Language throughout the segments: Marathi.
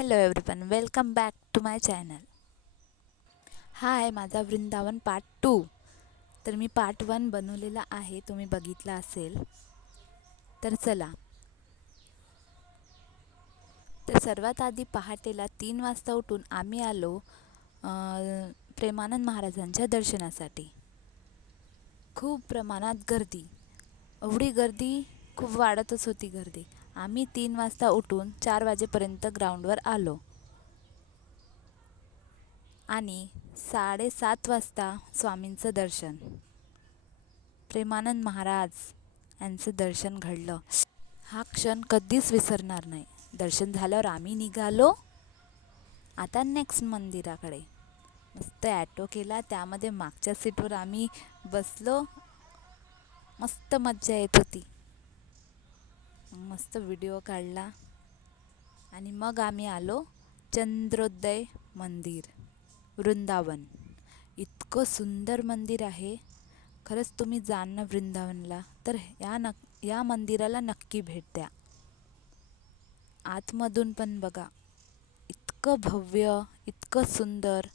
Hello everyone, welcome back to my channel. हा आहे माझा वृंदावन पार्ट 2. तर मी पार्ट 1 बनवलेला आहे, तुम्ही बघितला असेल. तर चला. तर सर्वात आधी पहाटेला 3 वाजता उठून आम्ही आलो प्रेमानंद महाराजांच्या दर्शनासाठी. खूप प्रमाणात गर्दी, एवढी गर्दी खूप वाढतच होती गर्दी. आम्ही 3 वाजता उठून 4 वाजेपर्यंत ग्राउंडवर आलो आणि 7:30 वाजता स्वामींचं दर्शन, प्रेमानंद महाराज यांचं दर्शन घडलं. हा क्षण कधीच विसरणार नाही. दर्शन झाल्यावर आम्ही निघालो आता नेक्स्ट मंदिराकडे. मस्त ॲटो केला, त्यामध्ये मागच्या सीटवर आम्ही बसलो. मस्त मज्जा येत होती. मस्त व्हिडिओ काढला आणि मग आम्ही आलो चंद्रोदय मंदिर, वृंदावन. इतकं सुंदर मंदिर आहे. खरंच तुम्ही जाल ना वृंदावनला तर या मंदिराला नक्की भेट द्या. आतमधून पण बघा, इतकं भव्य, इतकं सुंदर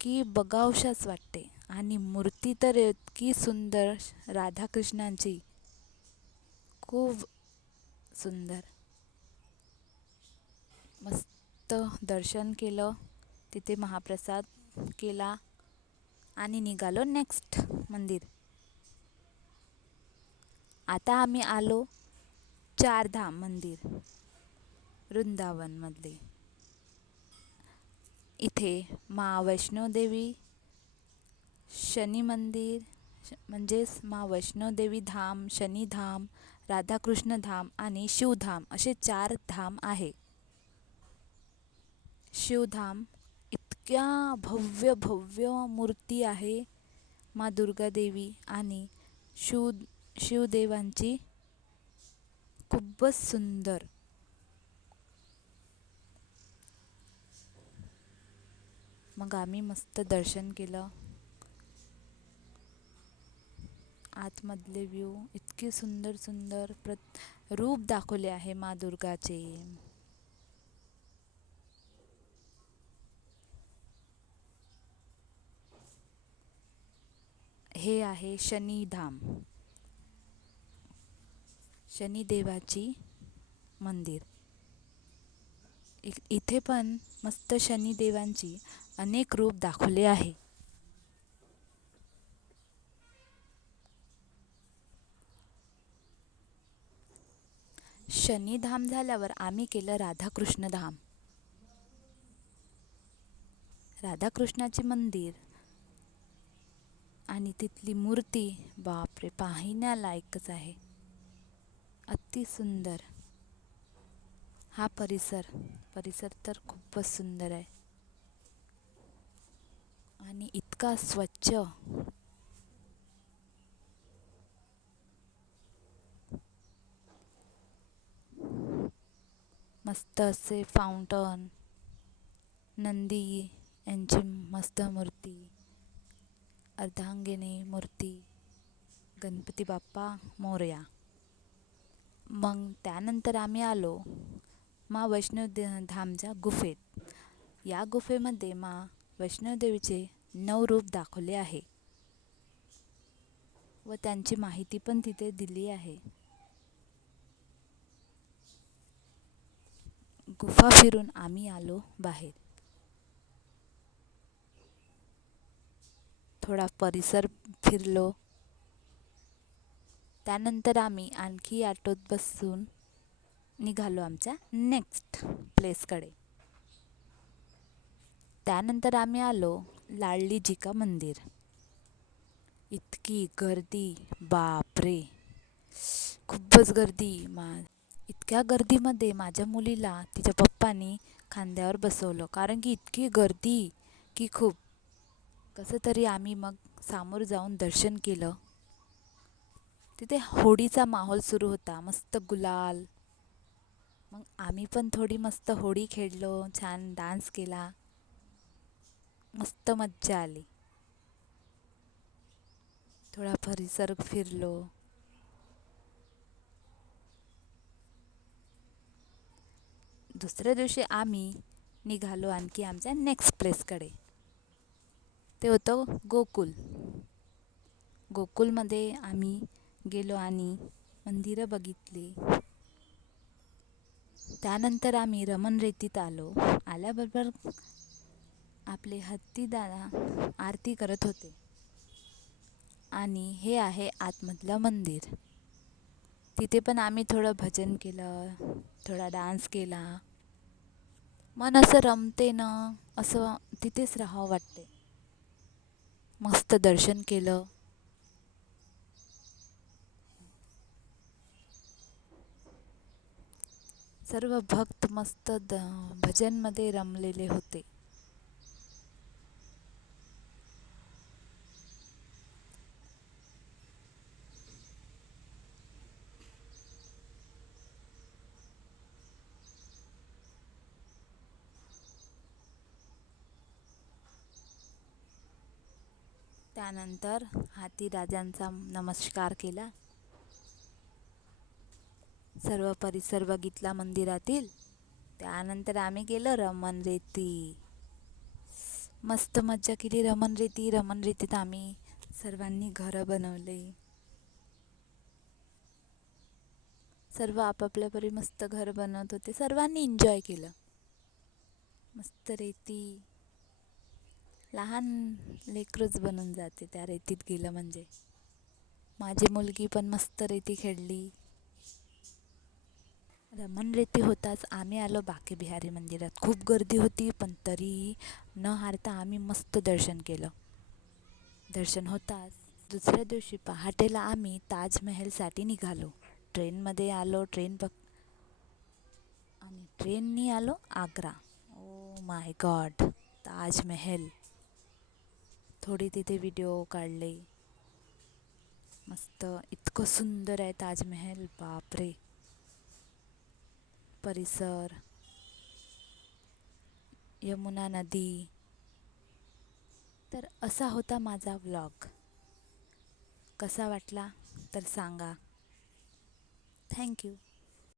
की बघावशाच वाटते. आणि मूर्ती तर इतकी सुंदर राधाकृष्णांची, खूप सुंदर. मस्त दर्शन केलं, तिथे महाप्रसाद केला आणि निघालो नेक्स्ट मंदिर. आता आम्ही आलो चारधाम मंदिर, वृंदावनमधले. इथे माँ वैष्णोदेवी, शनी मंदिर म्हणजेच माँ वैष्णोदेवी धाम, शनिधाम, राधाकृष्ण धाम आणि शिवधाम असे 4 धाम आहे. शिवधाम इतक्या भव्य भव्य मूर्ती आहे माँ दुर्गादेवी आणि शिवदेवांची, खूपच सुंदर. मग आम्ही मस्त दर्शन केलं. आतमधले व्ह्यू इतके सुंदर सुंदर रूप दाखवले आहे माँ दुर्गाचे. हे आहे शनिधाम, शनिदेवाची मंदिर. इथे पण मस्त शनिदेवांची अनेक रूप दाखवले आहे. शनिधाम झाल्यावर आम्ही केलं राधाकृष्ण धाम. राधाकृष्णाचे मंदिर आणि तिथली मूर्ती बापरे, पाहण्यालायकच आहे. अति सुंदर हा परिसर तर खूपच सुंदर आहे आणि इतका स्वच्छ. मस्त असे फाउंटन, नंदी यांची मस्त मूर्ती, अर्धांगिनी मूर्ती, गणपती बाप्पा मोरया. मग त्यानंतर आम्ही आलो माँ वैष्णोधामच्या गुफेत. या गुफेमध्ये माँ वैष्णोदेवीचे 9 रूप दाखवले आहे व त्यांची माहिती पण तिथे दिली आहे. गुफा फिरून आम्ही आलो बाहेर. थोडा परिसर फिरलो. त्यानंतर आम्ही आणखी ऑटोत बसून निघालो आमच्या नेक्स्ट प्लेसकडे. त्यानंतर आम्ही आलो लाडलीजी का मंदिर. इतकी गर्दी, बापरे, खूपच गर्दी. इतक्या गर्दीमध्ये माझ्या मुलीला तिच्या पप्पांनी खांद्यावर बसवलं, कारण की इतकी गर्दी की खूप. कसं तरी आम्ही मग सामोर जाऊन दर्शन केलं. तिथे होळीचा माहोल सुरू होता, मस्त गुलाल. मग आम्ही पण थोडी मस्त होळी खेळलो, छान डान्स केला, मस्त मज्जा आली. थोडा परिसर फिरलो. दुसऱ्या दिवशी आम्ही निघालो आणखी आमच्या नेक्स्ट प्लेसकडे. ते होतं गोकुल. गोकुलमध्ये आम्ही गेलो आणि मंदिरं बघितली. त्यानंतर आम्ही रमणरेतीत आलो. आल्याबरोबर आपले हत्तीदादा आरती करत होते. आणि हे आहे आतमधलं मंदिर. तिथे पण आम्ही थोडं भजन केलं, थोडा डान्स केला. मन असं रमते ना, असं तिथेच राहावं वाटते. मस्त दर्शन केलं. सर्व भक्त मस्त भजनमध्ये रमलेले होते. त्यानंतर हातीराजांचा नमस्कार केला. सर्व परिसर बघितला मंदिरातील. त्यानंतर आम्ही गेलो रमणरेती. मस्त मज्जा केली रमणरेतीत आम्ही सर्वांनी घरं बनवले. सर्व आपापल्या परी मस्त घर बनवत होते. सर्वांनी एन्जॉय केलं. मस्त रेती, लहान लेकरूच बनून जाते त्या रेतीत गेलं म्हणजे. माझी मुलगी पण मस्त रेती खेळली. रमणरेती होताच आम्ही आलो बाके बिहारी मंदिरात. खूप गर्दी होती पण तरीही न हारता आम्ही मस्त दर्शन केलं. दर्शन होताच दुसऱ्या दिवशी पहाटेला आम्ही ताजमहलसाठी निघालो. ट्रेनमध्ये आलो. आणि ट्रेननी आलो Agra. Oh my God, Taj Mahal. थोडी तिथे व्हिडिओ काढले. मस्त इतकं सुंदर आहे ताजमहल, बापरे. परिसर, यमुना नदी. तर असा होता माझा व्लॉग. कसा वाटला तर सांगा. थँक्यू.